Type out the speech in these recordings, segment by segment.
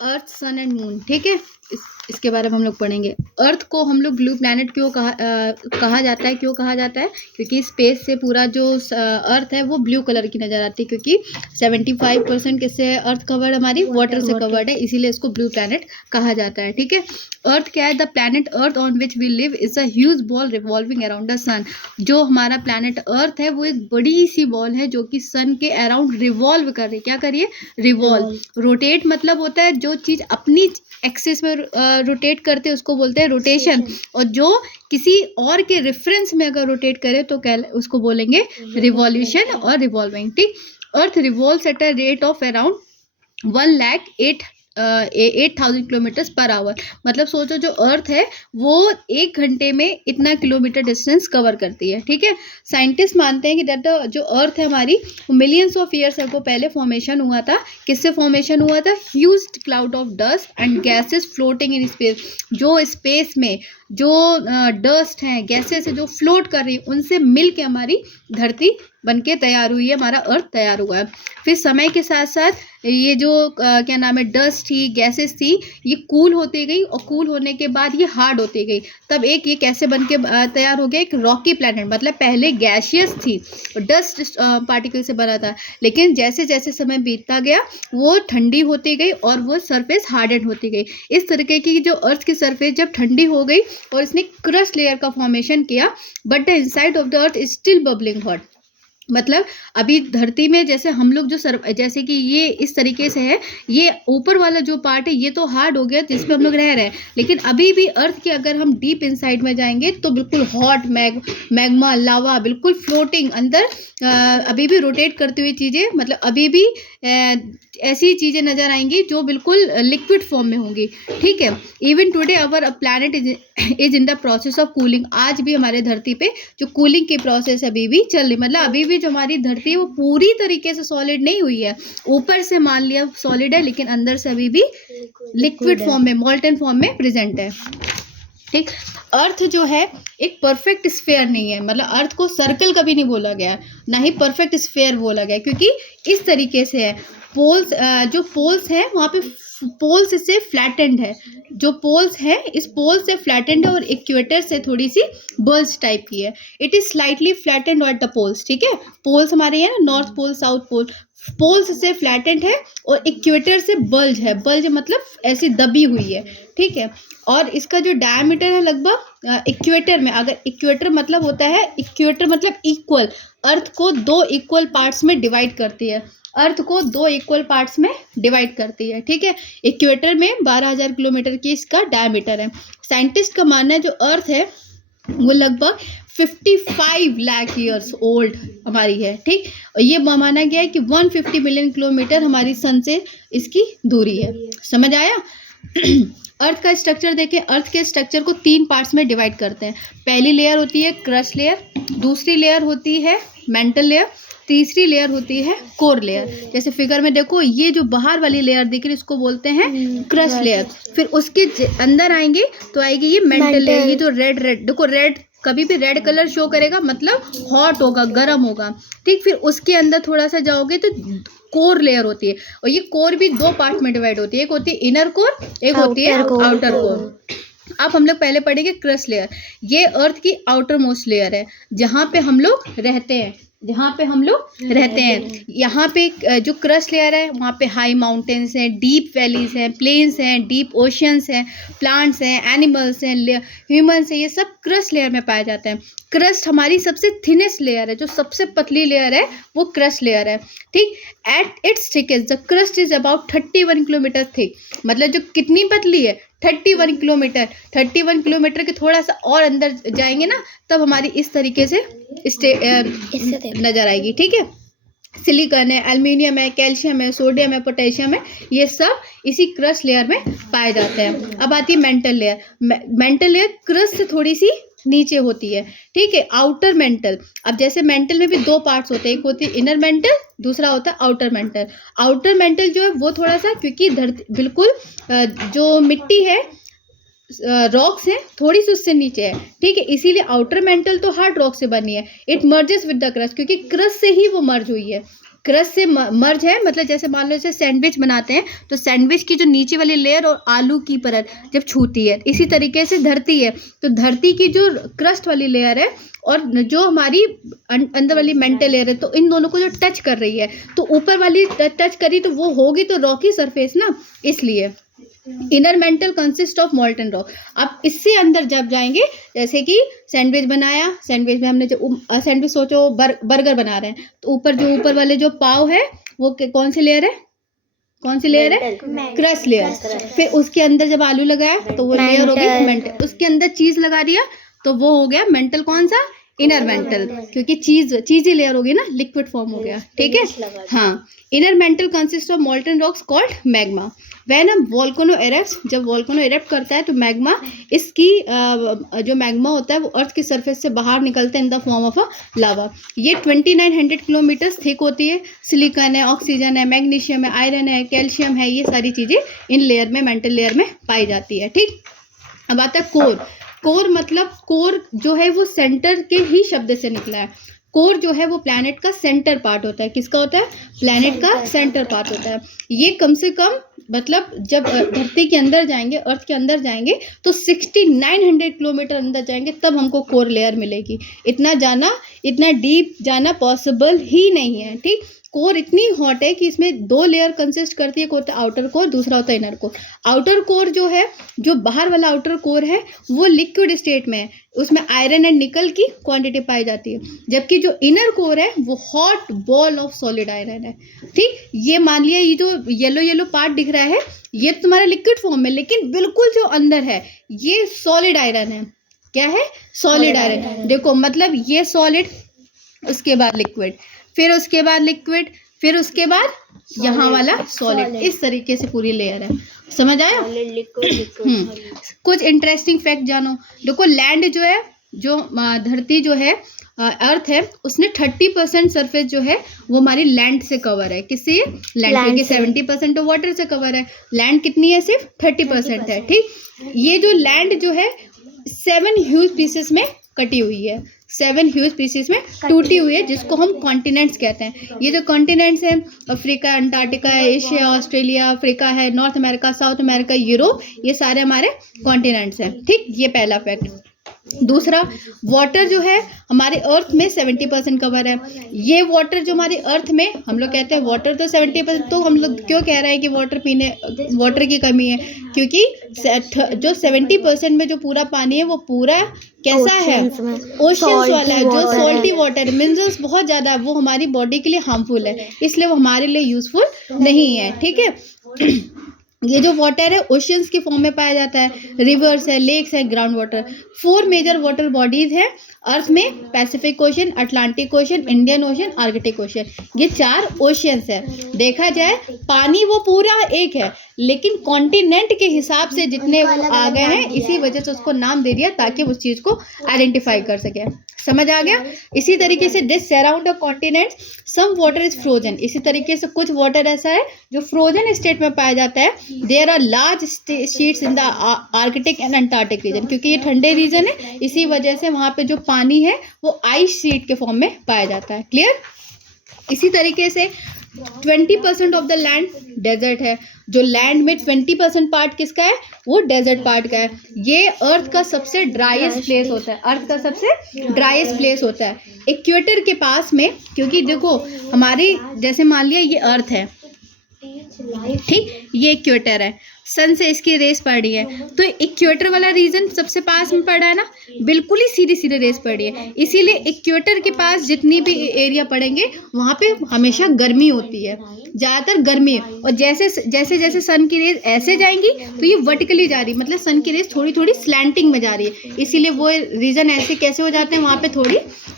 Earth, sun and moon, ठीक है। इसके बारे में हम लोग पढ़ेंगे। अर्थ को हम लोग ब्लू प्लैनेट क्यों कहा जाता है, क्यों कहा जाता है? क्योंकि स्पेस से पूरा जो अर्थ है वो ब्लू कलर की नजर आती है, क्योंकि 75% किससे अर्थ कवर्ड, हमारी वाटर से कवर्ड है, इसीलिए इसको ब्लू प्लैनेट कहा जाता है, ठीक है। अर्थ क्या है? The planet Earth on which we live is a huge ball revolving around the sun. जो हमारा प्लैनेट अर्थ है वो एक बड़ी सी बॉल है जो कि सन के अराउंड रिवॉल्व कर रही है। क्या करिए? रिवॉल्व। रोटेट मतलब होता है जो चीज अपनी एक्सिस में रोटेट करते हैं उसको बोलते हैं रोटेशन, और जो किसी और के रेफरेंस में अगर रोटेट करे तो क्या उसको बोलेंगे? रिवॉल्यूशन और रिवॉल्विंग, ठीक। Earth revolves at a rate of around 1,08,000 kilometre per hour. मतलब सोचो जो अर्थ है वो 1 घंटे में इतना किलोमीटर डिस्टेंस कवर करती है, ठीक है। साइंटिस्ट मानते हैं कि दैट जो अर्थ है हमारी मिलियंस ऑफ ईयर्स अगो पहले फॉर्मेशन हुआ था। किससे फॉर्मेशन हुआ था? Huge cloud of dust and gases floating in space. जो स्पेस में जो डस्ट हैं, गैसेस है जो फ्लोट कर रही है, उनसे मिल के हमारी धरती बनके तैयार हुई है, हमारा अर्थ तैयार हुआ है। फिर समय के साथ साथ ये जो क्या नाम है, डस्ट थी, गैसेस थी, ये कूल होती गई, और कूल होने के बाद ये हार्ड होती गई। तब एक ये कैसे बन के तैयार हो गया? एक रॉकी प्लैनेट। मतलब पहले गैसियस थी, डस्ट पार्टिकल से बना था, लेकिन जैसे जैसे समय बीतता गया वो ठंडी होती गई और वो सरफेस हार्डेंड होती गई। इस तरीके की जो अर्थ की सरफेस जब ठंडी हो गई और इसने क्रस्ट लेयर का फॉर्मेशन किया, but the inside of the earth is still bubbling hot. मतलब अभी धरती में जैसे हम लोग जो जैसे कि ये इस तरीके से है, ये ऊपर वाला जो पार्ट है ये तो हार्ड हो गया जिस पे हम लोग रह रहे हैं, लेकिन अभी भी अर्थ के अगर हम डीप इनसाइड में जाएंगे तो बिल्कुल हॉट मैग्मा, लावा, बिल्कुल फ्लोटिंग अंदर, अभी भी रोटेट करती हुई चीज़ें, मतलब अभी भी ऐसी चीज़ें नजर आएंगी जो बिल्कुल लिक्विड फॉर्म में होंगी, ठीक है। Even today our planet is in the process of cooling. आज भी हमारे धरती पे जो कूलिंग की प्रोसेस अभी भी चल रही, मतलब अभी भी जो हमारी धरती है वो पूरी तरीके से सॉलिड नहीं हुई है। ऊपर से मान लिया सॉलिड है, लेकिन अंदर से अभी भी लिक्विड फॉर्म में, मॉल्टन फॉर्म में प्रेजेंट है, ठीक। अर्थ जो है एक परफेक्ट स्फेयर नहीं है, मतलब अर्थ को सर्कल कभी नहीं बोला गया, ना ही परफेक्ट स्फेयर बोला गया, क्योंकि इस तरीके से है। पोल्स, जो पोल्स है वहाँ पे पोल्स से फ्लैटेंड है, जो पोल्स है इस पोल से फ्लैटेंड है, और इक्वेटर से थोड़ी सी बल्ज टाइप की है। It is slightly flattened at the poles, ठीक है। पोल्स हमारे हैं ना, north pole, south pole, poles से फ्लैटेंड है और इक्वेटर से बल्ज है। बल्ज मतलब ऐसी दबी हुई है, ठीक है। और इसका जो डायमीटर है लगभग इक्वेटर में, अगर इक्वेटर मतलब होता है, इक्वेटर मतलब इक्वल, अर्थ को 2 इक्वल पार्ट्स में डिवाइड करती है, अर्थ को 2 इक्वल पार्ट्स में डिवाइड करती है, ठीक है। इक्वेटर में 12,000 किलोमीटर की इसका डायमीटर है। साइंटिस्ट का मानना है जो अर्थ है वो लगभग 55 लाख ईयर्स ओल्ड हमारी है, ठीक। और ये माना गया है कि 150 मिलियन किलोमीटर हमारी सन से इसकी दूरी है। समझ आया? अर्थ का स्ट्रक्चर देखें। अर्थ के स्ट्रक्चर को 3 पार्ट्स में डिवाइड करते हैं। पहली लेयर होती है क्रस्ट लेयर, दूसरी लेयर होती है मेंटल लेयर, तीसरी लेयर होती है कोर लेयर। जैसे फिगर में देखो, ये जो बाहर वाली लेयर दिख रही है इसको बोलते हैं क्रस्ट लेयर। फिर उसके अंदर आएंगे तो आएगी ये मेंटल लेयर। ये जो रेड देखो, रेड कभी भी रेड कलर शो करेगा मतलब हॉट होगा, गर्म होगा, ठीक। फिर उसके अंदर थोड़ा सा जाओगे तो कोर लेयर होती है, और ये कोर भी 2 पार्ट में डिवाइड होती है, एक होती है इनर कोर, एक होती है आउटर कोर। अब हम लोग पहले पढ़ेंगे क्रस्ट लेयर। ये अर्थ की आउटर मोस्ट लेयर है, जहाँ पे हम लोग रहते हैं, यहाँ पे जो क्रस्ट लेयर है वहाँ पे हाई माउंटेन्स हैं, डीप वैलीज हैं, प्लेन्स हैं, डीप ओशंस हैं, प्लांट्स हैं, एनिमल्स हैं, ह्यूमन्स हैं, ये सब क्रस्ट लेयर में पाए जाते हैं। क्रस्ट हमारी सबसे थिनेस्ट लेयर है, जो सबसे पतली लेयर है वो क्रस्ट लेयर है, ठीक। At its thickest the crust is about 31 kilometre thick. मतलब जो कितनी पतली है? 31 किलोमीटर। 31 किलोमीटर के थोड़ा सा और अंदर जाएंगे ना, तब हमारी इस तरीके से नजर आएगी, ठीक है। सिलिकॉन है, एल्युमिनियम है, कैल्शियम है, सोडियम है, पोटेशियम है, ये सब इसी क्रस्ट लेयर में पाए जाते हैं। अब आती है mental layer. Mental layer crust से थोड़ी सी नीचे होती है, ठीक है। आउटर मेंटल, अब जैसे मेंटल में भी 2 पार्ट्स होते हैं, एक होती है इनर मेंटल, दूसरा होता है आउटर मेंटल। आउटर मेंटल जो है वो थोड़ा सा, क्योंकि धरती बिल्कुल जो मिट्टी है, रॉक्स हैं, थोड़ी सी उससे नीचे है, ठीक है, इसीलिए आउटर मेंटल तो हार्ड रॉक से बनी है। It merges with the crust, क्योंकि क्रस्ट से ही वो मर्ज हुई है, क्रस्ट से मर्ज है, मतलब जैसे मान लो जैसे सैंडविच बनाते हैं तो सैंडविच की जो नीचे वाली लेयर और आलू की परत जब छूती है, इसी तरीके से धरती है तो धरती की जो क्रस्ट वाली लेयर है और जो हमारी अंदर वाली मेंटल लेयर है, तो इन दोनों को जो टच कर रही है, तो ऊपर वाली टच करी तो वो होगी तो रॉकी सरफेस ना, इसलिए inner mantle consist of molten rock. अब इससे अंदर जब जाएंगे, जैसे कि सैंडविच बनाया, सैंडविच में हमने जो सैंडविच सोचो बर्गर बना रहे हैं, तो ऊपर जो ऊपर वाले जो पाव है वो कौन सी लेयर है, कौन सी लेयर है, क्रस्ट लेयर। फिर उसके अंदर जब आलू लगाया तो वो लेयर हो गई मेंटल, उसके अंदर चीज लगा दिया तो वो हो गया मेंटल, कौन सा, इनर मेंटल, क्योंकि चीज ही लेयर हो गई ना, लिक्विड फॉर्म हो गया, ठीक है। हाँ, inner mantle consist of molten rocks called magma. When a volcano erupts, जब वोल्केनो एरप्ट करता है तो मैग्मा, इसकी जो मैग्मा होता है वो अर्थ की सरफेस से बाहर निकलता है in the form of a lava. ये 2900 किलोमीटर थिक होती है। सिलिकॉन है, ऑक्सीजन है, मैग्नीशियम है, आयरन है, कैल्शियम है, ये सारी चीजें इन लेयर में, मेंटल लेयर में पाई जाती है, ठीक। अब आता है कोर। कोर मतलब, कोर जो है वो सेंटर के ही शब्द से निकला है। कोर जो है वो प्लैनेट का सेंटर पार्ट होता है। किसका होता है, प्लैनेट का सेंटर पार्ट होता है। ये कम से कम, मतलब जब धरती के अंदर जाएंगे, अर्थ के अंदर जाएंगे तो 6900 किलोमीटर अंदर जाएंगे तब हमको कोर लेयर मिलेगी। इतना जाना, इतना डीप जाना पॉसिबल ही नहीं है, ठीक। कोर इतनी हॉट है कि इसमें 2 लेयर कंसिस्ट करती है, एक होता है आउटर कोर, दूसरा होता है इनर कोर। आउटर कोर जो है, जो बाहर वाला आउटर कोर है वो लिक्विड स्टेट में है, उसमें आयरन एंड निकल की क्वांटिटी पाई जाती है, जबकि जो इनर कोर है वो hot ball of solid iron है, ठीक। ये मान लिया, ये जो येलो येलो पार्ट दिख रहा है ये तुम्हारा लिक्विड फॉर्म में, लेकिन बिल्कुल जो अंदर है ये सॉलिड आयरन है। क्या है, सॉलिड आयरन। देखो मतलब ये सॉलिड, उसके बाद लिक्विड, फिर उसके बाद लिक्विड, फिर उसके बाद यहाँ वाला सॉलिड, इस तरीके से पूरी लेयर है। समझ आया। कुछ इंटरेस्टिंग फैक्ट जानो। देखो लैंड जो है, जो धरती जो है, अर्थ है, उसने 30% सरफेस जो है वो हमारी लैंड से कवर है। किससे, लैंड, क्योंकि 70% तो वाटर से कवर है, लैंड कितनी है, सिर्फ 30% है, ठीक। ये जो लैंड जो है 7 ह्यूज पीसेस में कटी हुई है, 7 ह्यूज पीसेस में टूटी हुई है, जिसको हम कॉन्टिनेंट्स कहते हैं। ये जो कॉन्टिनेंट्स हैं, अफ्रीका, अंटार्कटिका है, एशिया, ऑस्ट्रेलिया, अफ्रीका है, north America, south America, Europe, ये सारे हमारे कॉन्टिनेंट्स हैं, ठीक। ये पहला फैक्ट। दूसरा, वाटर जो है हमारे अर्थ में 70% कवर है। ये वाटर जो हमारी अर्थ में, हम लोग कहते हैं वाटर तो 70%, तो हम लोग क्यों कह रहे हैं कि वाटर की कमी है, क्योंकि जो 70% में जो पूरा पानी है वो पूरा कैसा है, ओशियंस वाला है, जो सॉल्टी वाटर, मिनरल्स बहुत ज़्यादा है, वो हमारी बॉडी के लिए हार्मफुल है, इसलिए वो हमारे लिए यूजफुल नहीं है, ठीक है। ये जो वाटर है ओशियंस के फॉर्म में पाया जाता है, रिवर्स है, लेक्स है, ground water. 4 major water bodies है अर्थ में, Pacific ocean, Atlantic ocean, Indian ocean, Arctic ocean, ये 4 ओशियंस है। देखा जाए पानी वो पूरा एक है, लेकिन कॉन्टिनेंट के हिसाब से जितने वो आ गए हैं, इसी वजह से उसको नाम दे दिया ताकि उस चीज को आइडेंटिफाई कर सके। समझ आ गया। इसी तरीके से this surround the continents, some water is frozen, इसी तरीके से कुछ वाटर ऐसा है जो फ्रोजन स्टेट में पाया जाता है। There are large sheets in the Arctic and Antarctic region, क्योंकि ये ठंडे रीजन है, इसी वजह से वहाँ पे जो पानी है वो आइस शीट के फॉर्म में पाया जाता है। क्लियर। इसी तरीके से 20% ऑफ द लैंड डेजर्ट है, जो लैंड में 20% पार्ट किसका है, वो डेजर्ट पार्ट का है। ये अर्थ का सबसे ड्राइएस्ट प्लेस होता है, अर्थ का सबसे ड्राइएस्ट प्लेस होता है इक्वेटर के पास में, क्योंकि देखो हमारी, जैसे मान लिया ये अर्थ है, ठीक, ये इक्वेटर है, सन से इसकी रेस पड़ रही है, तो इक्वेटर वाला रीजन सबसे पास में पड़ा है ना, बिल्कुल ही सीधी सीधी रेस पड़ रही है, इसीलिए इक्वेटर के पास जितनी भी एरिया पड़ेंगे वहाँ पे हमेशा गर्मी होती है, ज़्यादातर गर्मी। और जैसे जैसे जैसे सन की रेस ऐसे जाएंगी तो ये वर्टिकली जा रही है, मतलब सन की रेस थोड़ी थोड़ी स्लैंटिंग में जा रही है, इसीलिए वो रीजन ऐसे कैसे हो जाते हैं,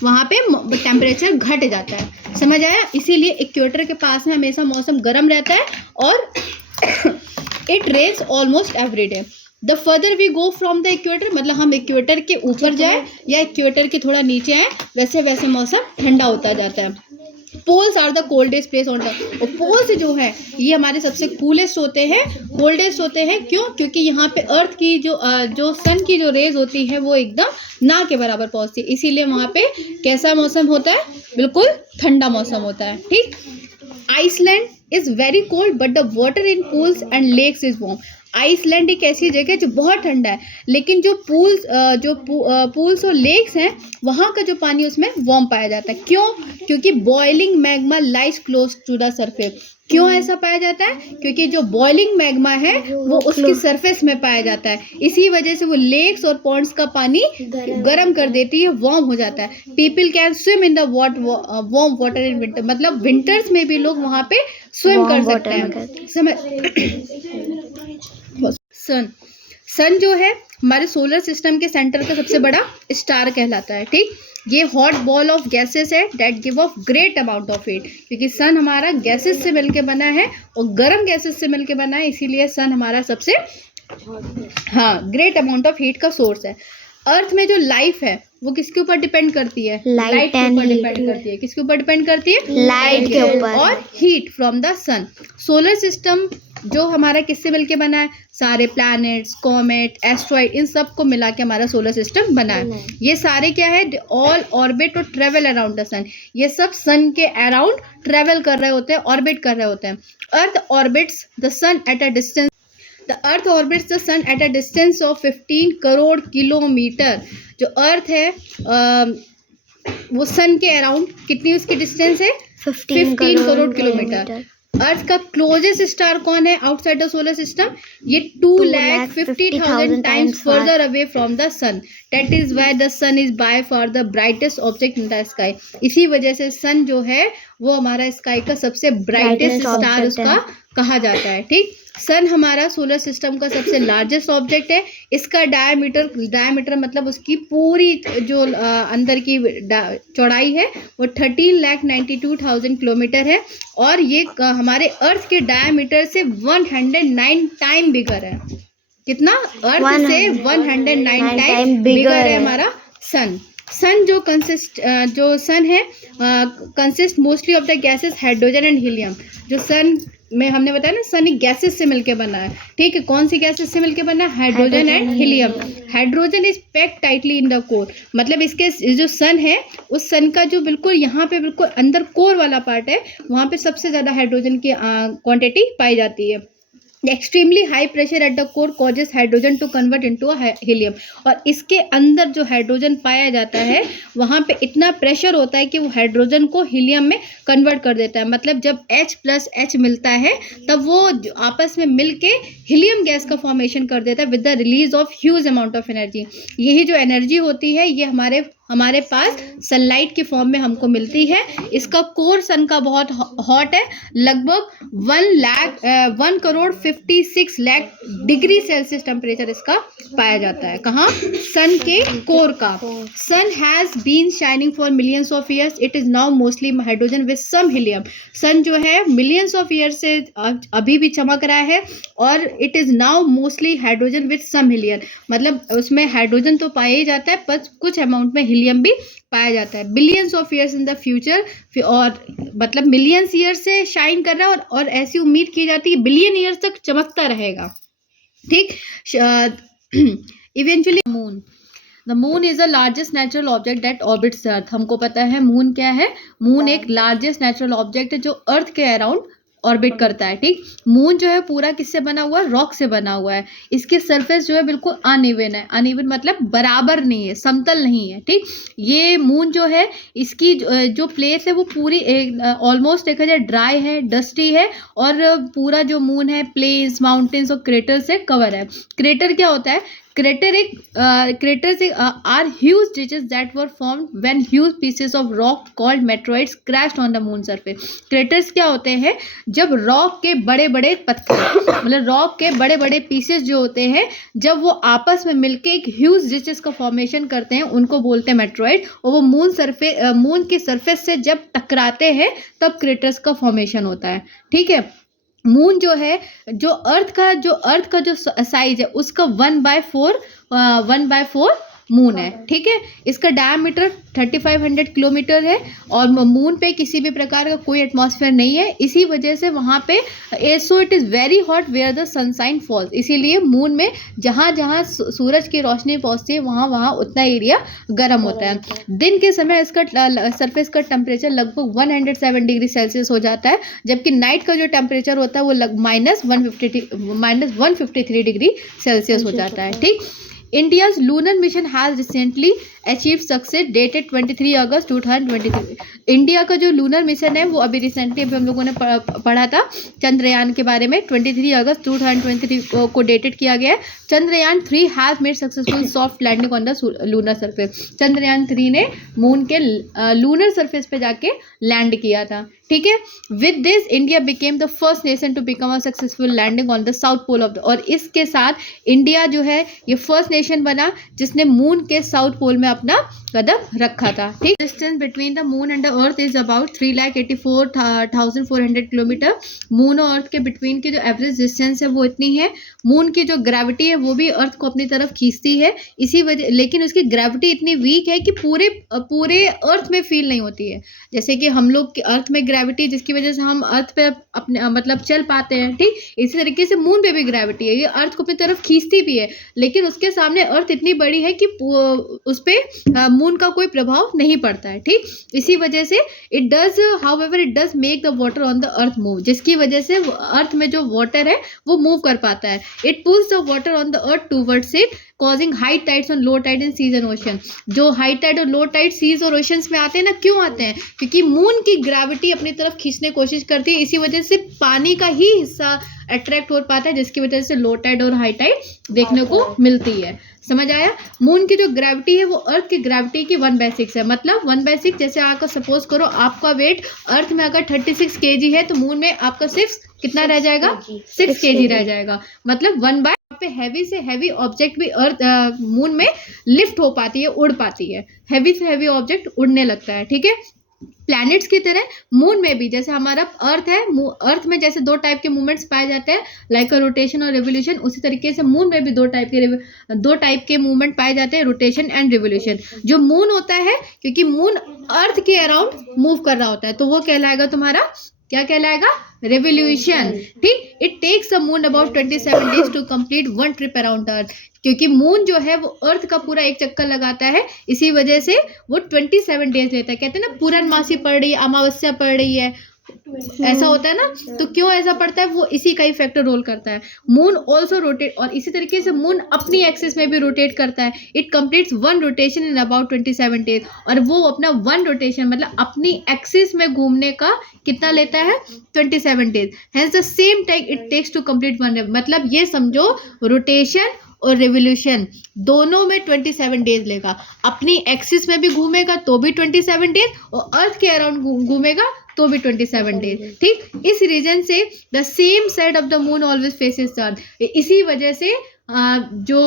वहाँ पे टेम्परेचर घट जाता है। समझ आया। इसीलिए इक्वेटर के पास में हमेशा मौसम गर्म रहता है और it rains almost every day. The further we go from the equator, मतलब हम इक्वेटर के ऊपर जाए या इक्वेटर के थोड़ा नीचे आए, वैसे वैसे मौसम ठंडा होता जाता है। Poles are the coldest place on earth, और पोल्स जो है ये हमारे सबसे कूलेस्ट होते हैं, कोल्डेस्ट होते हैं। क्यों? क्योंकि यहाँ पे अर्थ की जो सन की जो रेज होती है वो एकदम ना के बराबर पहुँचती है, इसीलिए वहाँ पे कैसा मौसम होता है, बिल्कुल ठंडा मौसम होता है। ठीक, Iceland is very cold but the water in pools and lakes is warm. Iceland एक ऐसी जगह है जो बहुत ठंडा है, लेकिन जो पूल्स और लेक्स हैं वहाँ का जो पानी उसमें वार्म पाया जाता है। क्यों? क्योंकि boiling magma lies close to the surface. क्यों ऐसा पाया जाता है? क्योंकि जो बॉइलिंग मैग्मा है वो उसकी सरफेस में पाया जाता है, इसी वजह से वो लेक्स और पॉन्ड्स का पानी गर्म कर देती है, वार्म हो जाता है। People can swim in the warm water in winter, मतलब विंटर्स में भी लोग वहाँ पे स्विम कर सकते हैं। समझ? सन जो है हमारे सोलर सिस्टम के सेंटर का सबसे बड़ा स्टार कहलाता है। ठीक, ये हॉट बॉल ऑफ गैसेस है that give of great amount of heat, क्योंकि सन हमारा गैसेस से मिलके बना है और गर्म गैसेस से मिलके बना है, इसीलिए सन हमारा सबसे ग्रेट अमाउंट ऑफ हीट का सोर्स है। अर्थ में जो लाइफ है वो किसके ऊपर डिपेंड करती है? लाइट के ऊपर डिपेंड करती है। किसके ऊपर डिपेंड करती है? लाइट के ऊपर। और heat from the sun. Solar system जो हमारा किससे मिलके बना है? सारे प्लैनेट्स, कॉमेट, एस्ट्रॉइड, इन सब को मिला के हमारा सोलर सिस्टम बना है। ये सारे क्या है? ऑल ऑर्बिट और ट्रेवल अराउंड द सन। ये सब सन के अराउंड ट्रेवल कर रहे होते हैं, ऑर्बिट कर रहे होते हैं। Earth orbits the sun at a distance The Earth orbits the Sun at a distance of 15 crore kilometre. जो अर्थ है वो सन के अराउंड कितनी उसकी डिस्टेंस है? 15 करोड़ किलोमीटर। अर्थ का क्लोजेस्ट स्टार कौन है आउटसाइड द सोलर सिस्टम? ये 2,50,000 times further away from the sun. That is why the sun is by far the brightest object in the sky. इसी वजह से सन जो है वो हमारा स्काई का सबसे ब्राइटेस्ट स्टार उसका कहा जाता है। ठीक, सन हमारा सोलर सिस्टम का सबसे लार्जेस्ट ऑब्जेक्ट है। इसका डायमीटर मतलब उसकी पूरी जो अंदर की चौड़ाई है वो 13,92,000 किलोमीटर है, और ये हमारे अर्थ के डायमीटर से 109 टाइम बिगर है। कितना? अर्थ से 109 टाइम बिगर है हमारा सन। सन जो सन है consist mostly of the gases hydrogen and helium. जो सन में हमने बताया ना, सन एक गैसेस से मिलके बना है। ठीक है, कौन सी गैसेस से मिलके बना है? Hydrogen and helium. Hydrogen is packed tightly in the core, मतलब इसके जो सन है उस सन का जो बिल्कुल यहाँ पे बिल्कुल अंदर कोर वाला पार्ट है वहाँ पे सबसे ज़्यादा हाइड्रोजन की क्वांटिटी पाई जाती है। Extremely high pressure at the core causes hydrogen to convert into helium. और इसके अंदर जो हाइड्रोजन पाया जाता है वहाँ पे इतना प्रेशर होता है कि वो हाइड्रोजन को हीलियम में कन्वर्ट कर देता है। मतलब जब H+H मिलता है तब वो आपस में मिलके हीलियम गैस का फॉर्मेशन कर देता है with the release of huge amount of energy. यही जो एनर्जी होती है ये हमारे पास सनलाइट के फॉर्म में हमको मिलती है। इसका कोर सन का बहुत हॉट है, लगभग 1,56 लाख डिग्री सेल्सियस टेम्परेचर इसका पाया जाता है। कहाँ? सन के कोर का। Sun has been shining for millions of years, it is now mostly hydrogen with some helium. Sun जो है मिलियंस ऑफ ईयर से अभी भी चमक रहा है और it is now mostly hydrogen with some helium, मतलब उसमें हाइड्रोजन तो पाया ही जाता है पर कुछ अमाउंट में हीलियम भी पाया जाता है। Billions of years in the future, और मतलब मिलियंस ईयर से शाइन कर रहा है और ऐसी उम्मीद की जाती है बिलियन ईयर्स तक चमकता रहेगा। ठीक, eventually moon. The moon is the largest natural object that orbits Earth. हमको पता है मून क्या है? मून एक लार्जेस्ट नेचुरल ऑब्जेक्ट है जो अर्थ के अराउंड ऑर्बिट करता है। ठीक, मून जो है पूरा किससे बना हुआ है? रॉक से बना हुआ है। इसकी सरफेस जो है बिल्कुल अनइवन है। अनइवन मतलब बराबर नहीं है, समतल नहीं है। ठीक, ये मून जो है इसकी जो प्लेस है वो पूरी ऑलमोस्ट देखा जाए ड्राई है, डस्टी है, और पूरा जो मून है प्लेन्स, माउंटेन्स और क्रेटर से कवर है। क्रेटर क्या होता है? Craters are huge ditches that were formed when huge pieces of rock called meteoroids crashed on the moon surface. Craters क्या होते हैं? जब रॉक के बड़े बड़े पत्थर मतलब रॉक के बड़े बड़े पीसेस जो होते हैं जब वो आपस में मिलके एक ह्यूज डिचेस का फॉर्मेशन करते हैं उनको बोलते हैं मेट्रॉइड, और वो मून की सरफेस से जब टकराते हैं तब क्रेटर्स का फॉर्मेशन होता है। ठीक है, मून जो है अर्थ का जो साइज है उसका 1/4 मून है, ठीक है। इसका डायमीटर 3500 किलोमीटर है और मून पे किसी भी प्रकार का कोई एटमॉस्फेयर नहीं है, इसी वजह से वहाँ पे so it is very hot where the sunshine falls, इसीलिए मून में जहाँ जहाँ सूरज की रोशनी पहुँचती है वहाँ वहाँ उतना एरिया गर्म होता है। दिन के समय इसका सरफेस का टेम्परेचर लगभग 107 डिग्री सेल्सियस हो जाता है, जबकि नाइट का जो टेम्परेचर होता है वो -153 डिग्री सेल्सियस हो जाता है, ठीक। India's lunar mission has recently achieved success dated 23 August 2023। India का जो लूनर मिशन है वो अभी रिसेंटली अभी हम लोगों ने पढ़ा था चंद्रयान के बारे में, 23 अगस्त 2023 को डेटेड किया गया है। Chandrayaan 3 has made successful soft landing on the lunar surface. Chandrayaan 3 ने मून के लूनर सरफेस पे जाके लैंड किया था, ठीक है। With this India became the first nation to become a successful landing on the south pole of the, और इसके साथ इंडिया जो है ये फर्स्ट नेशन बना जिसने मून के साउथ पोल में अपना कदम रखा था, ठीक। Distance between the moon and the earth is about 3,84,400 kilometre. Moon और अर्थ के बिटवीन की जो एवरेज डिस्टेंस है वो इतनी है। मून की जो ग्रेविटी है वो भी अर्थ को अपनी तरफ खींचती है, इसी वजह, लेकिन उसकी ग्रेविटी इतनी वीक है कि पूरे अर्थ में फील नहीं होती है। जैसे कि हम लोग अर्थ में ग्रेविटी जिसकी वजह से हम अर्थ पे अपने मतलब चल पाते हैं, ठीक, इसी तरीके से मून पे भी ग्रेविटी है, ये अर्थ को अपनी तरफ खींचती भी है, लेकिन उसके सामने अर्थ इतनी बड़ी है कि उस पे मून का कोई प्रभाव नहीं पड़ता है, ठीक। इसी वजह से it does make the water on the earth move, जिसकी वजह से अर्थ में जो वाटर है वो मूव कर पाता है। It pulls the water on the Earth towards it causing high tides और low tide in seas and ocean. जो हाई टाइड और लो टाइड सीज और ओशंस में आते हैं ना, क्यों आते हैं? क्योंकि मून की ग्रेविटी अपनी तरफ खींचने की कोशिश करती है, इसी वजह से पानी का ही हिस्सा अट्रैक्ट हो पाता है, जिसकी वजह से लो टाइड और हाई टाइड देखने को मिलती है। समझ आया? मून की जो ग्रेविटी है वो अर्थ की ग्रेविटी की 1/6 है। मतलब 1/6, जैसे आपका सपोज करो आपका वेट अर्थ में अगर 36 kg है तो मून में आपका सिर्फ कितना रह जाएगा? 6 kg रह जाएगा। मतलब 1/, पे हैवी से हैवी ऑब्जेक्ट भी अर्थ मून में लिफ्ट हो पाती है, उड़ पाती है, हैवी से हैवी ऑब्जेक्ट उड़ने लगता है, ठीक है। प्लैनेट्स की तरह मून में भी जैसे हमारा अर्थ है, अर्थ में जैसे 2 टाइप के मूवमेंट्स पाए जाते हैं, लाइक अ रोटेशन और रिवोल्यूशन, उसी तरीके से मून में भी 2 टाइप के मूवमेंट पाए जाते हैं, रोटेशन एंड रिवोल्यूशन। जो मून होता है, क्योंकि मून अर्थ के अराउंड मूव कर रहा होता है, तो वो कहलाएगा तुम्हारा, क्या कहलाएगा? रेवोल्यूशन, ठीक। It takes the moon about 27 days to complete 1 trip around Earth, क्योंकि मून जो है वो अर्थ का पूरा एक चक्कर लगाता है, इसी वजह से वो 27 डेज लेता है। कहते हैं ना पूर्णमासी पड़ रही है, अमावस्या पड़ रही है, ऐसा होता है ना, तो क्यों ऐसा पड़ता है? वो इसी का ही फैक्टर रोल करता है। मून ऑल्सो रोटेट, और इसी तरीके से मून अपनी एक्सिस में भी रोटेट करता है। It completes 1 rotation in about 27 days, और वो अपना 1 रोटेशन मतलब अपनी एक्सिस में घूमने का कितना लेता है? 27 days. Hence the same time it takes to complete 1, मतलब ये समझो रोटेशन और रिवोल्यूशन दोनों में 27 डेज लेगा। अपनी एक्सिस में भी घूमेगा तो भी 27 डेज, और अर्थ के अराउंड घूमेगा तो भी 27 डेज, ठीक। इस रीजन से the same side of the moon always faces the earth, इसी वजह से जो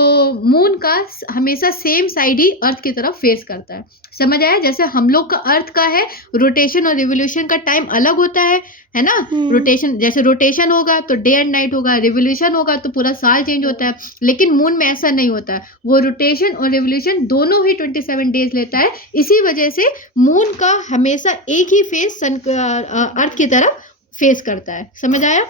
मून का हमेशा सेम साइड ही अर्थ की तरफ फेस करता है। समझ आया? जैसे हम लोग का अर्थ का है, रोटेशन और रिवोल्यूशन का टाइम अलग होता है ना। रोटेशन, जैसे रोटेशन होगा तो डे एंड नाइट होगा, रिवोल्यूशन होगा तो पूरा साल चेंज होता है, लेकिन मून में ऐसा नहीं होता है। वो रोटेशन और रिवोल्यूशन दोनों ही 27 डेज लेता है, इसी वजह से मून का हमेशा एक ही फेस अर्थ की तरफ फेस करता है। समझ आया?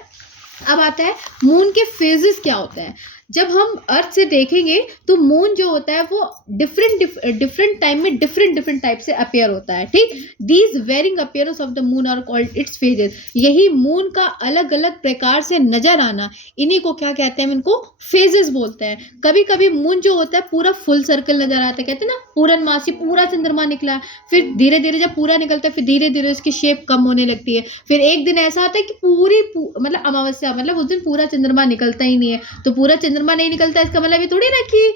अब आता है मून के फेजेस क्या होते हैं। जब हम अर्थ से देखेंगे तो मून जो होता है वो डिफरेंट टाइम में डिफरेंट टाइप से अपीयर होता है, ठीक। These varying appearance of the moon are called its phases. यही मून का अलग अलग प्रकार से नजर आना, इन्हीं को क्या कहते हैं? इनको फेजेस बोलते हैं। कभी कभी मून जो होता है पूरा फुल सर्कल नजर आता है, कहते हैं ना पूर्णमासी, पूरा चंद्रमा निकला, फिर धीरे धीरे जब पूरा निकलता है फिर धीरे धीरे उसकी शेप कम होने लगती है। फिर एक दिन ऐसा आता है कि मतलब अमावस्या, मतलब उस दिन पूरा चंद्रमा निकलता ही नहीं है। तो पूरा चंद्रमा नहीं निकलता, इसका मतलब ये थोड़ी ना कि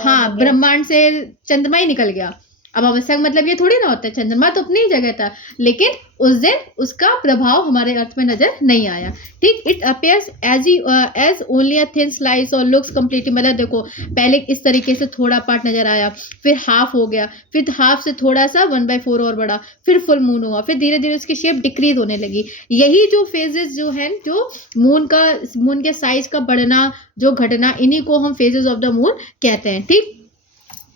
हाँ ब्रह्मांड से चंद्रमा ही निकल गया। अमावस्या का मतलब ये थोड़ी ना होता है, चंद्रमा तो अपनी ही जगह था, लेकिन उस दिन उसका प्रभाव हमारे अर्थ में नजर नहीं आया, ठीक। It appears as only a thin slice और लुक्स कंप्लीटली, मतलब देखो पहले इस तरीके से थोड़ा पार्ट नजर आया, फिर हाफ हो गया, फिर हाफ से थोड़ा सा 1/4 और बढ़ा, फिर फुल मून हुआ, फिर धीरे धीरे उसकी शेप डिक्रीज होने लगी। यही जो फेजेस जो है, जो मून के साइज का बढ़ना, जो घटना, इन्हीं को हम फेजेस ऑफ द मून कहते हैं, ठीक।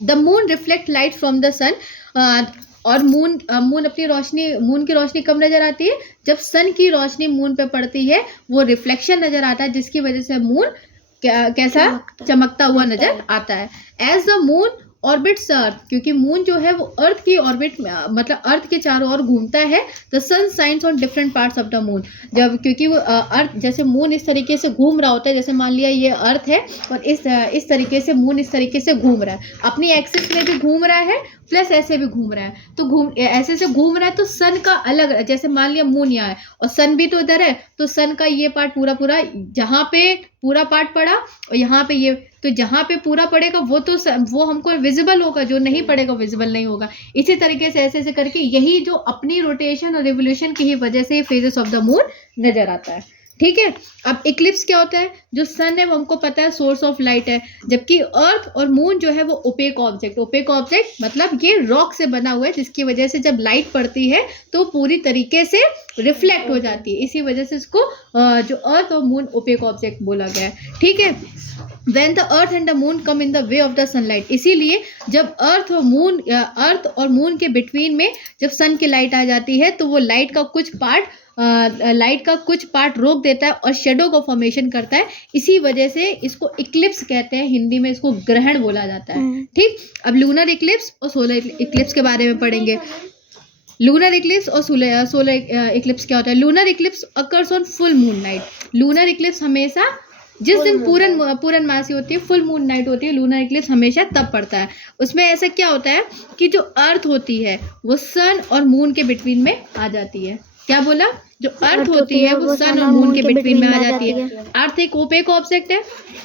The moon reflect light from the sun, और मून मून की रोशनी कब नजर आती है? जब सन की रोशनी मून पे पड़ती है, वो रिफ्लेक्शन नजर आता है, जिसकी वजह से मून कैसा चमकता हुआ नजर आता है। एज द मून ऑर्बिट्स अर्थ, क्योंकि मून जो है वो अर्थ की ऑर्बिट मतलब अर्थ के चारों ओर घूमता है। The sun shines on different parts of the moon, जब क्योंकि वो अर्थ जैसे मून इस तरीके से घूम रहा होता है, जैसे मान लिया ये अर्थ है और इस तरीके से मून इस तरीके से घूम रहा है, अपनी एक्सिस में भी घूम रहा है प्लस ऐसे भी घूम रहा है, तो ऐसे से घूम रहा है तो सन का अलग, जैसे मान लिया मून यहाँ है और सन भी तो इधर है, तो सन का ये पार्ट पूरा जहाँ पे पूरा पार्ट पड़ा और यहाँ पे ये, तो जहाँ पे पूरा पड़ेगा वो हमको विजिबल होगा, जो नहीं पड़ेगा विजिबल नहीं होगा। इसी तरीके से ऐसे ऐसे करके यही जो अपनी रोटेशन और रिवोल्यूशन की ही वजह से फेजेस ऑफ द मून नजर आता है। ठीक है, अब इक्लिप्स क्या होता है? जो सन है वो हमको पता है सोर्स ऑफ लाइट है, जबकि अर्थ और मून जो है वो ओपेक ऑब्जेक्ट मतलब ये रॉक से बना हुआ है, जिसकी वजह से जब लाइट पड़ती है तो पूरी तरीके से रिफ्लेक्ट हो जाती है, इसी वजह से इसको जो अर्थ और मून ओपेक ऑब्जेक्ट बोला गया है। ठीक है, When the earth and the moon come in the way of the sunlight, इसीलिए जब अर्थ और मून के बिटवीन में जब सन की लाइट आ जाती है तो वो लाइट का कुछ पार्ट रोक देता है और शेडो का फॉर्मेशन करता है, इसी वजह से इसको इक्लिप्स कहते हैं, हिंदी में इसको ग्रहण बोला जाता है। ठीक, अब लूनर इक्लिप्स और सोलर इक्लिप्स के बारे में पढ़ेंगे। लूनर इक्लिप्स और सोलर इक्लिप्स क्या होता है? Lunar Eclipse occurs on full moon night. Lunar Eclipse हमेशा जिस दिन पूर्णमासी होती है, फुल मून नाइट होती है, लूनर इक्लिप्स हमेशा तब पड़ता है। उसमें ऐसा क्या होता है कि जो अर्थ होती है वो सन और मून के बिटवीन में आ जाती है। क्या बोला? जो अर्थ होती है वो सन और मून के बिटवीन में आ जाती है। अर्थ एक ओपेक ऑब्जेक्ट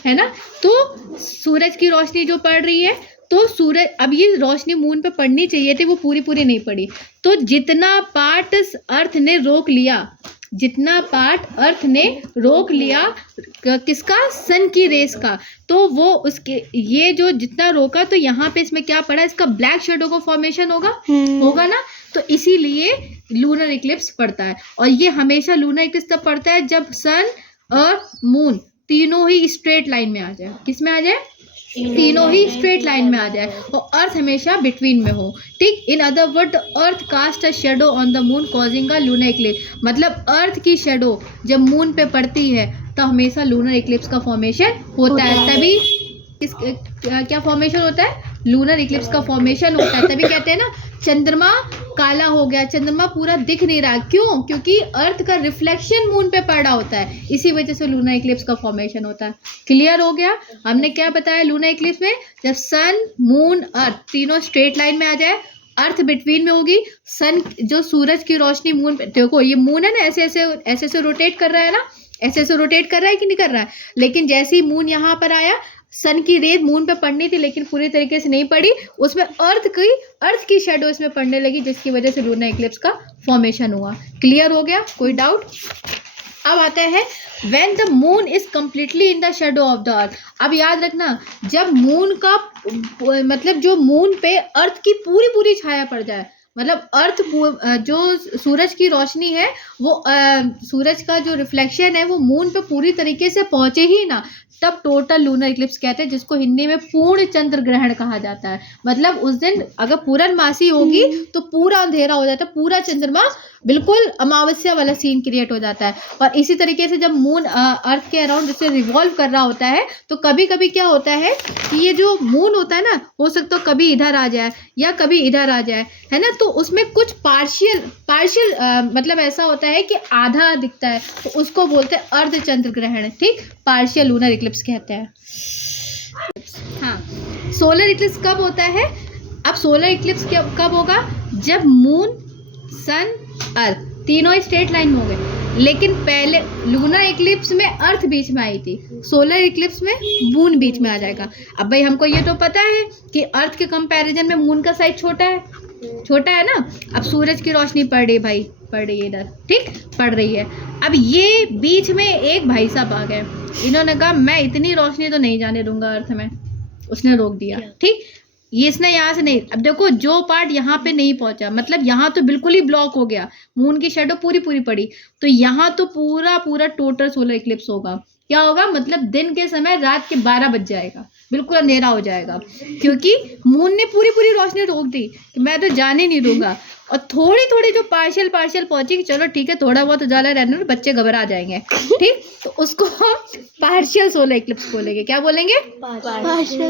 है ना, तो सूरज की रोशनी जो पड़ रही है, तो सूरज, अब ये रोशनी मून पे पड़नी चाहिए थी, वो पूरी नहीं पड़ी, तो जितना पार्ट अर्थ ने रोक लिया किसका? सन की रेस का, तो वो उसके ये जो जितना रोका, तो यहाँ पे इसमें क्या पड़ा? इसका ब्लैक शेडो का फॉर्मेशन होगा ना, तो इसीलिए लूनर इक्लिप्स पड़ता है। और ये हमेशा लूनर इक्लिप्स तब पड़ता है जब सन और मून तीनों ही स्ट्रेट लाइन में आ जाए। किस में आ जाए? तीनों ही स्ट्रेट लाइन में आ जाए और अर्थ हमेशा बिटवीन में हो। ठीक, in other word earth cast a shadow on the moon causing a lunar eclipse, मतलब अर्थ की शेडो जब मून पे पड़ती है तो हमेशा लूनर इक्लिप्स का फॉर्मेशन होता है। तभी क्या फॉर्मेशन होता है? लूनर इक्लिप्स का फॉर्मेशन होता है। तभी कहते हैं ना चंद्रमा काला हो गया, चंद्रमा पूरा दिख नहीं रहा, क्यों? क्योंकि अर्थ का रिफ्लेक्शन मून पे पड़ा होता है, इसी वजह से लूनर इक्लिप्स का फॉर्मेशन होता है। क्लियर हो गया? हमने क्या बताया लूनर इक्लिप्स में? जब सन, मून, अर्थ तीनों स्ट्रेट लाइन में आ जाए, अर्थ बिटवीन में होगी, सन जो सूरज की रोशनी मून पे, देखो ये मून है ना, ऐसे रोटेट कर रहा है ना, ऐसे रोटेट कर रहा है कि नहीं कर रहा है, लेकिन जैसे ही मून यहाँ पर आया, सन की रेज मून पे पड़नी थी लेकिन पूरी तरीके से नहीं पड़ी, उसमें अर्थ की शेडो इसमें पड़ने लगी, जिसकी वजह से लूनर इक्लिप्स का फॉर्मेशन हुआ। क्लियर हो गया? कोई डाउट? अब आता है when the moon is completely in the shadow of the अर्थ। अब याद रखना, जब मून का मतलब जो मून पे अर्थ की पूरी छाया पड़ जाए, मतलब अर्थ जो सूरज की रोशनी है वो सूरज का जो रिफ्लेक्शन है वो मून पे पूरी तरीके से पहुंचे ही ना, तब टोटल लूनर इक्लिप्स कहते हैं, जिसको हिंदी में पूर्ण चंद्र ग्रहण कहा जाता है। मतलब उस दिन अगर पूर्णमासी होगी तो पूरा अंधेरा हो जाता है, पूरा चंद्रमा बिल्कुल अमावस्या वाला सीन क्रिएट हो जाता है। और इसी तरीके से जब मून अर्थ के अराउंड जैसे रिवॉल्व कर रहा होता है, तो कभी कभी क्या होता है कि ये जो मून होता है ना, हो सकता है कभी इधर आ जाए या कभी इधर आ जाए, है ना, तो उसमें कुछ पार्शियल मतलब ऐसा होता है कि आधा दिखता है, तो उसको बोलते हैं अर्धचंद्र ग्रहण। ठीक, पार्शियल लूनर इक्लिप्स कहते हैं। हाँ, सोलर इक्लिप्स कब होता है? अब सोलर इक्लिप्स कब होगा? जब मून, सन, अर्थ तीनों स्ट्रेट लाइन में हो गए, लेकिन पहले लूनर इक्लिप्स में अर्थ बीच में आई थी, सोलर इक्लिप्स में मून बीच में आ जाएगा। अब भाई हमको ये तो पता है कि अर्थ के कंपैरिजन में मून का साइज छोटा है ना। अब सूरज की रोशनी पड़ रही है इधर, ठीक, पड़ रही है। अब ये बीच में एक भाई साहब आ गए, इन्होंने कहा मैं इतनी रोशनी तो नहीं जाने दूंगा अर्थ में, उसने रोक दिया। ठीक, ये इसने यहाँ से नहीं, अब देखो जो पार्ट यहाँ पे नहीं पहुंचा, मतलब यहाँ तो बिल्कुल ही ब्लॉक हो गया, मून की शेडो पूरी पड़ी, तो यहाँ तो पूरा टोटल सोलर इक्लिप्स होगा। क्या होगा, मतलब दिन के समय रात के 12 बज जाएगा, बिल्कुल अंधेरा हो जाएगा, क्योंकि मून ने पूरी पूरी रोशनी रोक दी कि मैं तो जाने नहीं दूंगा। और थोड़ी थोड़ी जो पार्शियल पहुंची कि चलो ठीक है थोड़ा बहुत उजाला रहने दो, बच्चे घबरा जाएंगे, ठीक, तो उसको हम पार्शियल सोलर इक्लिप्स बोलेंगे। क्या बोलेंगे?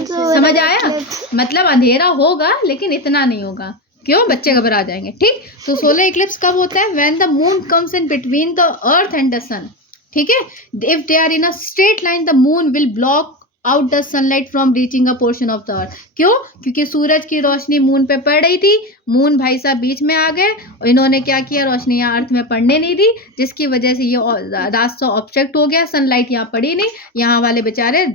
समझ आया? मतलब अंधेरा होगा लेकिन इतना नहीं होगा, क्यों? बच्चे घबरा जाएंगे, ठीक। तो सोलर इक्लिप्स कब होता है? When the moon comes in between the Earth and the sun, ठीक है। If they are in a straight line the moon will block out the sunlight from reaching a portion of the Earth. क्यों? क्योंकि सूरज की रोशनी moon पे पड़ रही थी, moon भाई साहब बीच में आ गए और इन्होंने क्या किया, रोशनी यहाँ अर्थ में पड़ने नहीं दी, जिसकी वजह से ये रास्ता ऑब्स्ट्रक्ट हो गया, सनलाइट यहाँ पड़ी नहीं, यहाँ वाले बेचारे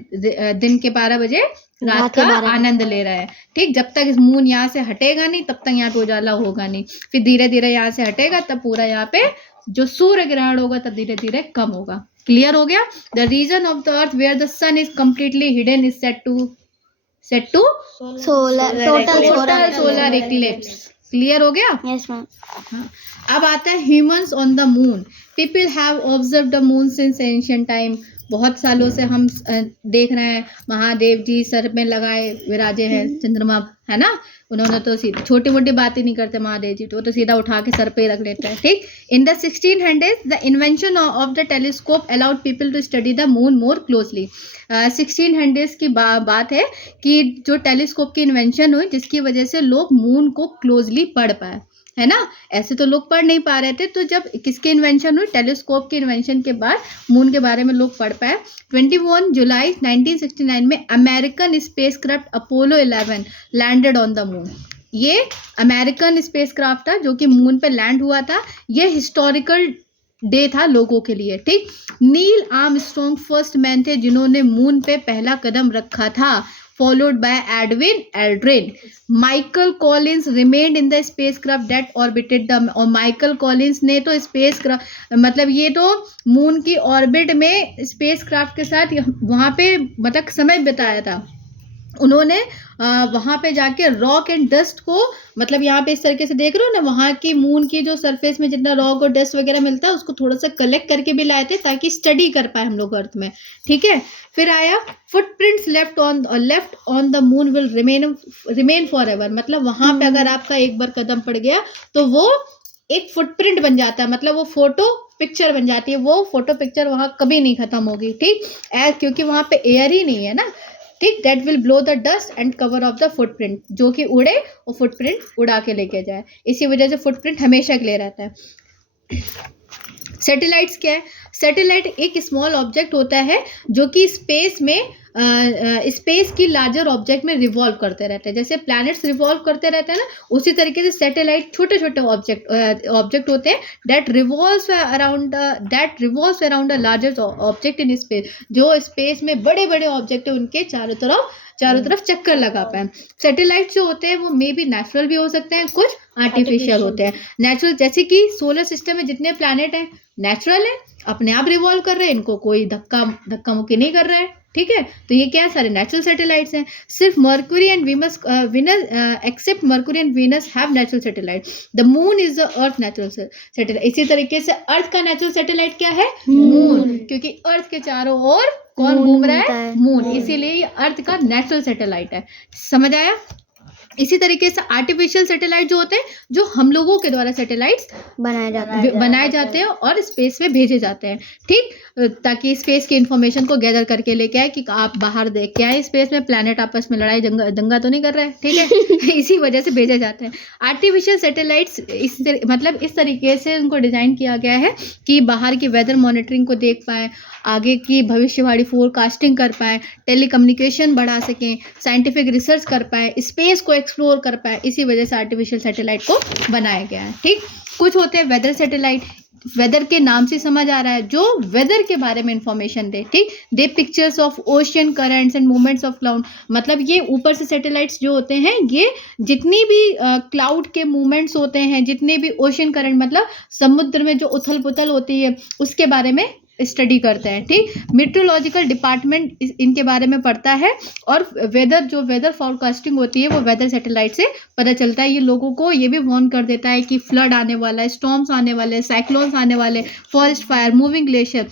दिन के 12 बजे रात का आनंद ले रहा है, ठीक। जब तक मून यहाँ से हटेगा नहीं तब तक यहाँ पे उजाला होगा नहीं, फिर धीरे धीरे यहाँ से हटेगा तब पूरा यहाँ पे जो सूर्य ग्रहण होगा तब धीरे धीरे कम होगा। क्लियर हो गया? The region of the earth where the sun is completely hidden is set to total solar eclipse. Clear हो गया? Yes ma'am. अब आता है humans on the moon. People have observe the moon since ancient time. बहुत सालों से हम देख रहे हैं, महादेव जी सर में लगाए विराजे हैं चंद्रमा, है ना। उन्होंने तो छोटी मोटी बातें नहीं करते महादेव जी, तो वो तो सीधा उठा के सर पे रख लेते हैं, ठीक। In the 1600s the invention of the telescope allowed people to study the moon more closely. 1600s की बात है कि जो टेलीस्कोप की इन्वेंशन हुई, जिसकी वजह से लोग मून को क्लोजली पढ़ पाए, है ना। ऐसे तो लोग पढ़ नहीं पा रहे थे, तो जब किसके इन्वेंशन हुई, टेलीस्कोप के इन्वेंशन के बाद मून के बारे में लोग पढ़ पाए। 21 जुलाई 1969 में American spacecraft Apollo 11 landed on the moon. ये अमेरिकन स्पेसक्राफ्ट था जो कि मून पे लैंड हुआ था। ये हिस्टोरिकल डे था लोगों के लिए, ठीक। नील आर्मस्ट्रॉन्ग फर्स्ट मैन थे जिन्होंने मून पे पहला कदम रखा था, followed by Edwin Aldrin. Michael Collins remained in the spacecraft that orbited the, और माइकल कॉलिंस ने तो स्पेसक्राफ्ट, मतलब ये तो मून की ऑर्बिट में स्पेसक्राफ्ट के साथ वहाँ पे मतलब समय बिताया था। उन्होंने वहाँ पे जाके रॉक एंड डस्ट को, मतलब यहाँ पे इस तरीके से देख रहे हो ना, वहाँ की मून की जो सरफेस में जितना रॉक और डस्ट वगैरह मिलता है उसको थोड़ा सा कलेक्ट करके भी लाए थे ताकि स्टडी कर पाए हम लोग अर्थ में, ठीक है। फिर आया footprints left on the moon will remain for ever. मतलब वहाँ पे अगर आपका एक बार कदम पड़ गया तो वो एक फुटप्रिंट बन जाता है, मतलब वो फोटो पिक्चर बन जाती है, वो फोटो पिक्चर वहाँ कभी नहीं खत्म होगी, ठीक। क्योंकि वहाँ पे एयर ही नहीं है ना, ठीक। That will blow the dust and cover of the footprint, जो कि उड़े और फुटप्रिंट उड़ा के लेके जाए, इसी वजह से फुटप्रिंट हमेशा के लिए रहता है। सैटेलाइट्स क्या है? सैटेलाइट एक स्मॉल ऑब्जेक्ट होता है जो कि स्पेस में स्पेस की लार्जर ऑब्जेक्ट में रिवॉल्व करते रहते हैं। जैसे प्लैनेट्स रिवॉल्व करते रहते हैं ना, उसी तरीके से सैटेलाइट छोटे छोटे ऑब्जेक्ट होते हैं that revolves around a larger object in space. जो स्पेस में बड़े बड़े ऑब्जेक्ट है उनके चारों तरफ चक्कर लगा पाए। सैटेलाइट जो होते हैं वो मे बी नेचुरल भी हो सकते हैं, कुछ आर्टिफिशियल होते हैं। नेचुरल जैसे कि सोलर सिस्टम में जितने प्लैनेट हैं नेचुरल है, अपने आप रिवॉल्व कर रहे हैं, इनको कोई धक्का मुक्की नहीं कर रहा है, ठीक है। तो ये क्या है, सारे नेचुरल सैटेलाइट्स हैं। सिर्फ Mercury and Venus except Mercury and Venus have natural satellite. The moon is the earth natural satellite. इसी तरीके से अर्थ का नेचुरल सैटेलाइट क्या है? मून, क्योंकि अर्थ के चारों ओर कौन घूम रहा है? मून, इसीलिए ये अर्थ का नेचुरल सैटेलाइट है। समझ आया? इसी तरीके से आर्टिफिशियल सैटेलाइट जो होते हैं, जो हम लोगों के द्वारा सैटेलाइट्स बनाए जाते हैं और स्पेस में भेजे जाते हैं, ठीक, ताकि स्पेस की इंफॉर्मेशन को गैदर करके लेके आए कि आप बाहर देख के आए स्पेस में प्लैनेट आपस में लड़ाई दंगा तो नहीं कर रहे हैं, ठीक है। इसी वजह से भेजे जाते हैं आर्टिफिशियल सैटेलाइट्स। मतलब इस तरीके से उनको डिज़ाइन किया गया है कि बाहर की वेदर मॉनिटरिंग को देख पाएँ, आगे की भविष्यवाणी फोरकास्टिंग कर पाएँ, टेलीकम्युनिकेशन बढ़ा सकें, साइंटिफिक रिसर्च कर पाएँ, स्पेस को एक्सप्लोर कर पाए। इसी वजह से आर्टिफिशियल सैटेलाइट को बनाया गया है, ठीक। कुछ होते हैं वेदर सैटेलाइट, वेदर के नाम से समझ आ रहा है, जो वेदर के बारे में इंफॉर्मेशन दे, ठीक। They pictures of ocean currents and movements of cloud. मतलब ये ऊपर से सैटेलाइट्स जो होते हैं, ये जितनी भी क्लाउड के मूवमेंट्स होते हैं, जितने भी ओशियन करंट मतलब समुद्र में जो उथल पुथल होती है उसके बारे में स्टडी करते हैं, ठीक। मीटरोलॉजिकल डिपार्टमेंट इनके बारे में पढ़ता है, और वेदर फॉरकास्टिंग होती है वो वेदर सैटेलाइट से पता चलता है। ये लोगों को ये भी वार्न कर देता है कि फ्लड आने वाला है, स्टॉर्म्स आने वाले, साइक्लोन्स आने वाले, forest fire, moving glacier,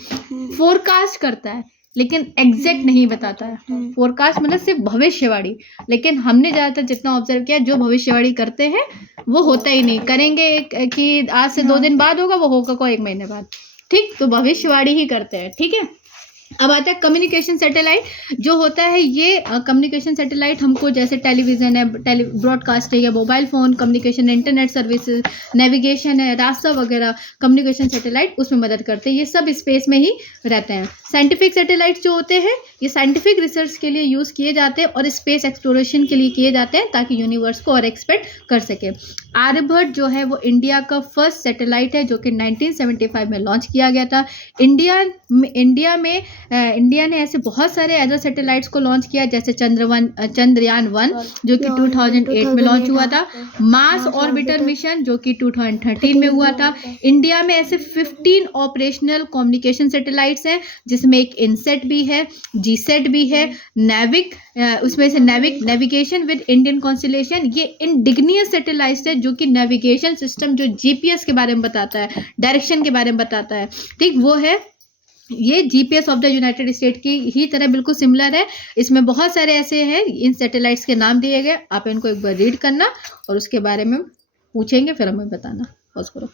forecast करता है। लेकिन एग्जैक्ट नहीं बताता है। फोरकास्ट मतलब सिर्फ भविष्यवाणी, लेकिन हमने ज़्यादातर जितना ऑब्जर्व किया जो भविष्यवाणी करते हैं वो होता ही नहीं। करेंगे कि आज से 2 दिन बाद होगा, वो होगा को 1 महीने बाद, ठीक। तो भविष्यवाणी ही करते हैं, ठीक है। अब आता है कम्युनिकेशन सैटेलाइट। जो होता है ये कम्युनिकेशन सैटेलाइट हमको जैसे टेलीविज़न है, ब्रॉडकास्ट है, या mobile phone communication, internet services, navigation है, रास्ता वगैरह, कम्युनिकेशन सैटेलाइट उसमें मदद करते हैं। ये सब स्पेस में ही रहते हैं। साइंटिफिक सैटेलाइट जो होते हैं ये साइंटिफिक रिसर्च के लिए यूज़ किए जाते हैं और स्पेस एक्सप्लोरेशन के लिए किए जाते हैं ताकि यूनिवर्स को और एक्सपेक्ट कर सके। आर्यभट्ट जो है वो इंडिया का फर्स्ट सैटेलाइट है जो कि 1975 में लॉन्च किया गया था। इंडिया ने ऐसे बहुत सारे अदर सैटेलाइट्स को लॉन्च किया, जैसे चंद्रयान 1 जो कि 2008 में लॉन्च हुआ था। मार्स ऑर्बिटर मिशन जो कि 2013 में हुआ था। इंडिया में ऐसे 15 ऑपरेशनल कम्युनिकेशन सैटेलाइट्स हैं जिसमें एक इनसेट भी है, जीसेट भी है, उसमें से नेविगेशन विद इंडियन कॉन्स्टलेशन, ये इंडिग्नियस सैटेलाइट्स है जो कि नेविगेशन सिस्टम जो जीपीएस के बारे में बताता है, डायरेक्शन के बारे में बताता है, ठीक, वो है। ये GPS of the United state की ही तरह बिल्कुल सिमिलर है। इसमें बहुत सारे ऐसे हैं, इन सैटेलाइट्स के नाम दिए गए, आप इनको एक बार रीड करना और उसके बारे में पूछेंगे फिर हमें बताना। पॉज करो।